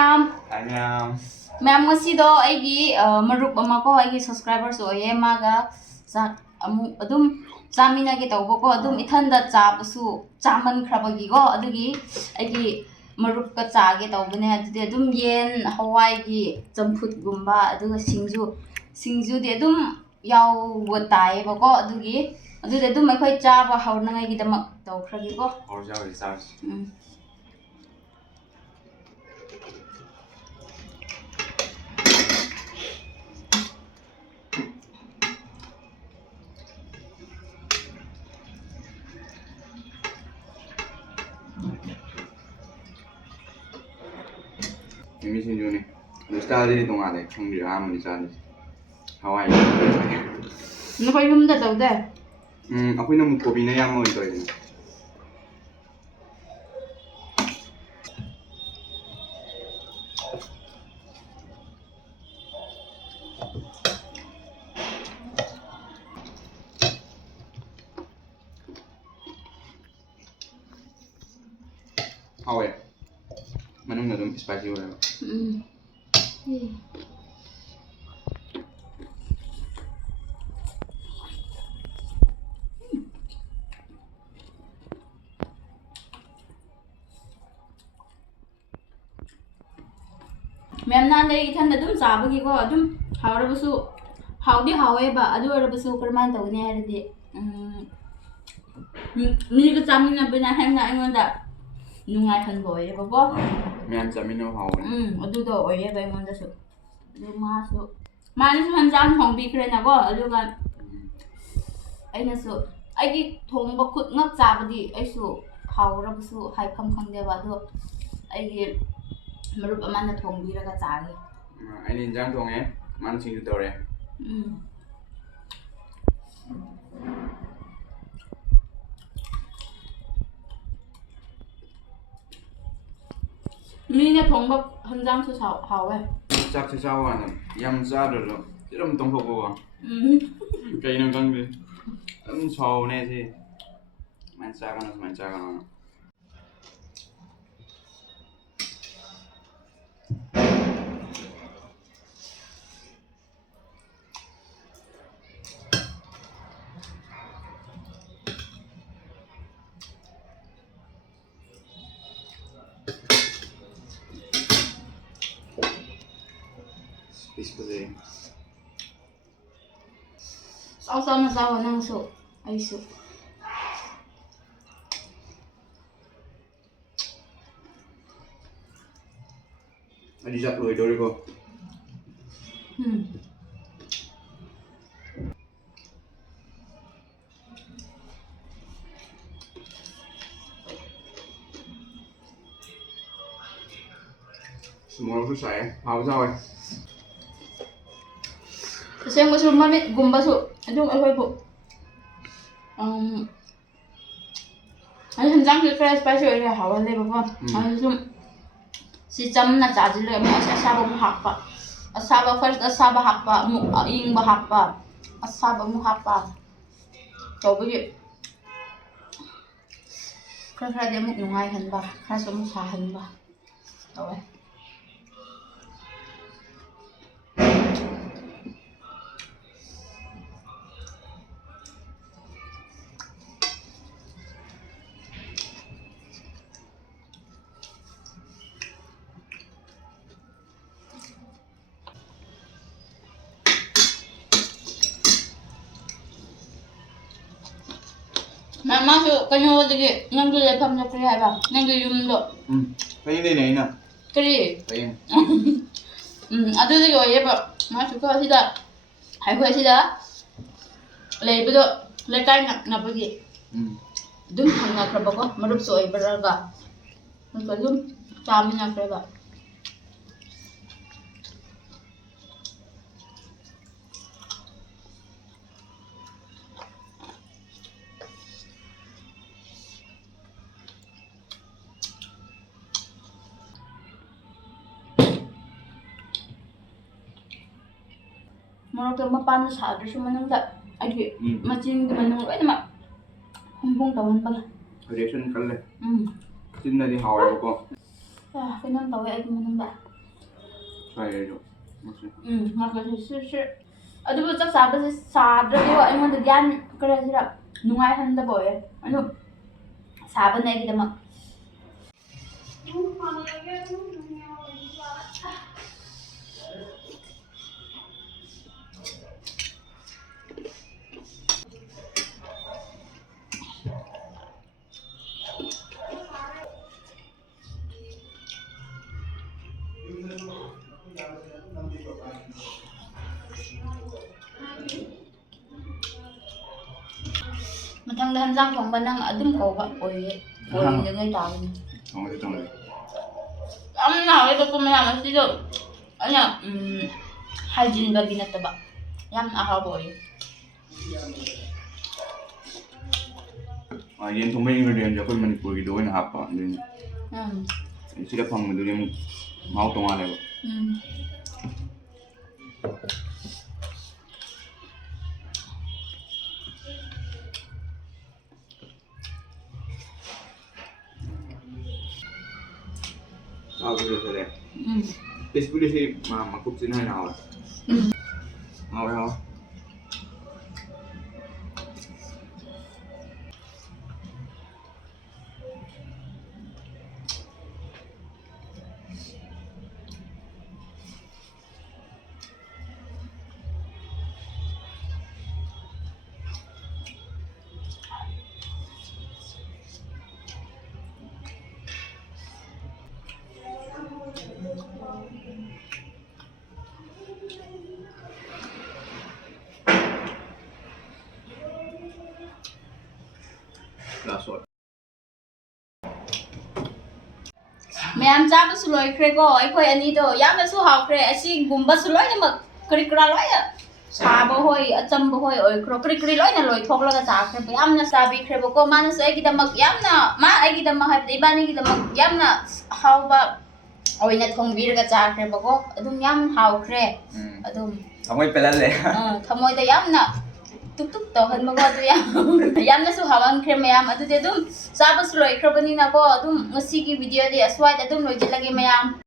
Ma'am. Hi ma'am. Ma'am ngasido aigi marup ama ko aigi subscribers oye maga sa adum chaminna ge tawbo ko adum ithanda chabusu chaman khrabagi go adugi aigi marup ka chage tawbane adude adum yen hawai gi champut gumba aduga singju de adum yaw watai ba ko adugi adude adum akhoi chaba hauna ngai gi damak tawkhragi ko Or service. Mimi sinjuni. Style itu nggak ada, cuma dia aman di sana. Hawaii. Nó phải yum da tawde. Aku ini mau kopi nih yang mau itu ini. Hawaii. Mana nggak tuh spicy orang. Ma'am na lay ithan adum sabagi ko adum hawrabusu hawdi hawe ba adu arabusu kurman tawne haridi mi ko chaminna bina hanga ingonda nungai khan boy ba ko Ma'am chaminna hawaii. adu do oye ba ingonda su adu ma ni hanjam thongbi khre na ko adu ga aina su aigi thongba khut ngak chabadi aisu hawrabusu haifam khangde ba do aigi marup amana thongbiraga chage Ini injang thong man singju tore. Mine thongba hanjang su hawe Chắc sao à? Yam ra rồi. Chứ không tông phục vào. Cây nó căng đi. Sầu nè thì. Man cha cái nó. Peacefully. Sao mà sao nang su ai su Đi giặt đuổi đâu đi cô? Semua orang susah ya, hào sao rồi? Kasi mo su mamit gumba su adum akoy po ay hanjang ki fresh spicy oye hawa le ba ko ay sum si cham na chaji le mo asaba mo hakpa asaba first asaba hakpa mo ing ba hakpa asaba mo hakpa to bi khra de mo nungai han ba khra sum sa han ba to ai Mama su kanyo lagi nang dulu pam na kri hai ba nang dulu yum do Cái này này nè. kri Cái. adu lagi oye ba ma su ko sida hai ko sida lei bu do le kai na ba gi dum khang na kra ba ko marup so ai ba ga mun ko dum chaminna kra ba Marok to mapan sa adres manang da agi machin di manang ay naman humbong tawan pala Reaction kan le. Sin na di hào rồi cô. Kailan tawa ay manang da ꯁ꯭ꯋꯥꯏꯗꯩꯁꯨ ꯃꯁꯤ ꯉꯥꯛꯄꯁꯦ ꯁꯤ ꯑꯗꯨꯕꯨ ꯆꯥꯛ ꯆꯥꯕꯁꯦ ꯁꯥꯗ꯭ꯔꯗꯤ ꯑꯩꯉꯣꯟꯗ ꯒ꯭ꯌꯥꯟ ꯀꯔꯤ ꯍꯥꯏꯁꯤꯔ ꯅꯨꯡꯉꯥꯏꯍꯟꯗꯕ ꯑꯣꯏꯌꯦ ꯑꯗꯨ ꯁꯥꯕꯅ ꯑꯩꯒꯤꯗꯃꯛ ꯃꯊꯪꯗ ꯍꯟꯖꯥꯡ ꯊꯣꯡꯕ ꯅꯪ ꯑꯗꯨꯝ ꯀꯧꯕ ꯑꯣꯏꯅꯤꯡꯉꯥꯏ ꯇꯥꯕꯅꯤ ꯊꯣꯡꯉꯁꯤ ꯌꯥꯝꯅ ꯍꯥꯎꯋꯦꯕꯀꯣ ꯃꯌꯥꯝ ꯑꯁꯤꯗꯣ ꯑꯩꯅ ꯍꯥꯏꯖꯤꯟꯕꯒꯤ ꯅꯠꯇꯕ ꯌꯥꯝꯅ ꯑꯍꯥꯎꯕ ꯑꯣꯏꯌꯦ ꯌꯦꯟ ꯊꯣꯡꯕ ꯏꯟꯒ꯭ꯔꯤꯗꯤꯌꯦꯟꯁꯦ ꯑꯩꯈꯣꯏ ꯃꯅꯤꯄꯨꯔꯒꯤꯗ ꯑꯣꯏꯅ ꯍꯥꯞꯄ ꯑꯗꯨꯅꯤ ꯁꯤꯗ ꯐꯪꯕꯗꯨꯗꯤ ꯑꯃꯨꯛ ꯃꯍꯥꯎ ꯇꯣꯡꯉꯥꯜꯂꯦꯕ ꯆꯥꯕꯁꯨ ꯐꯔꯦ ꯄꯤꯁꯄꯨꯗꯤ ꯁꯤ ꯃꯀꯨꯞꯁꯤꯅ ꯍꯦꯟꯅ ꯍꯥꯎꯋꯦ ꯍꯥꯎꯋꯦ ꯃꯌꯥꯝ ꯆꯥꯕꯁꯨ ꯂꯣꯏꯈ꯭ꯔꯦꯀꯣ ꯑꯩꯈꯣꯏ ꯑꯅꯤꯗꯣ ꯌꯥꯝꯅꯁꯨ ꯍꯥꯎꯈ꯭ꯔꯦ ꯑꯁꯤꯒꯨꯝꯕꯁꯨ ꯂꯣꯏꯅꯃꯛ ꯀꯔꯤ ꯀꯔꯥ ꯂꯣꯏꯅ ꯁꯥꯕ ꯍꯣꯏ ꯑꯆꯝꯕ ꯍꯣꯏ ꯑꯣꯏꯈ꯭ꯔꯣ ꯀꯔꯤ ꯀꯔꯤ ꯂꯣꯏꯅ ꯂꯣꯏꯊꯣꯛꯂꯒ ꯆꯥꯈ꯭ꯔꯦꯕ ꯌꯥꯝꯅ ꯆꯥꯕꯤꯈ꯭ꯔꯦꯕꯀꯣ ꯃꯥꯅꯁꯨ ꯑꯩꯒꯤꯗꯃꯛ ꯌꯥꯝꯅ ꯑꯩꯒꯤꯗꯃꯛ ꯍꯥꯏꯕꯗꯤ ꯏꯕꯥꯅꯤꯒꯤꯗꯃꯛ ꯌꯥꯝꯅ ꯍꯥꯎꯕ ꯑꯣꯏꯅ ꯊꯣꯡꯕꯤꯔꯒ ꯆꯥꯈ꯭ꯔꯦꯕꯀꯣ ꯑꯗꯨꯝ ꯌꯥꯝ ꯍꯥꯎꯈ꯭ꯔꯦ ꯑꯗꯨꯝ ꯊꯃꯣꯏ ꯄꯦꯜꯍꯜꯂꯦ ꯊꯃꯣꯏꯗ ꯌꯥꯝꯅ ꯇꯨꯛ ꯇꯨꯛ ꯇꯧꯍꯟꯕꯀꯣ ꯑꯗꯨ ꯌꯥꯝꯅꯁꯨ ꯍꯥꯎꯍꯟꯈ꯭ꯔꯦ ꯃꯌꯥꯝ ꯑꯗꯨꯗꯤ ꯑꯗꯨꯝ ꯆꯥꯕꯁꯨ ꯂꯣꯏꯈ꯭ꯔꯕꯅꯤꯅꯀꯣ ꯑꯗꯨꯝ ꯉꯁꯤꯒꯤ ꯚꯤꯗꯤꯑꯣꯗꯤ ꯑꯁ꯭ꯋꯥꯏꯗ ꯑꯗꯨꯝ ꯂꯣꯏꯁꯤꯜꯂꯒꯦ ꯃꯌꯥꯝ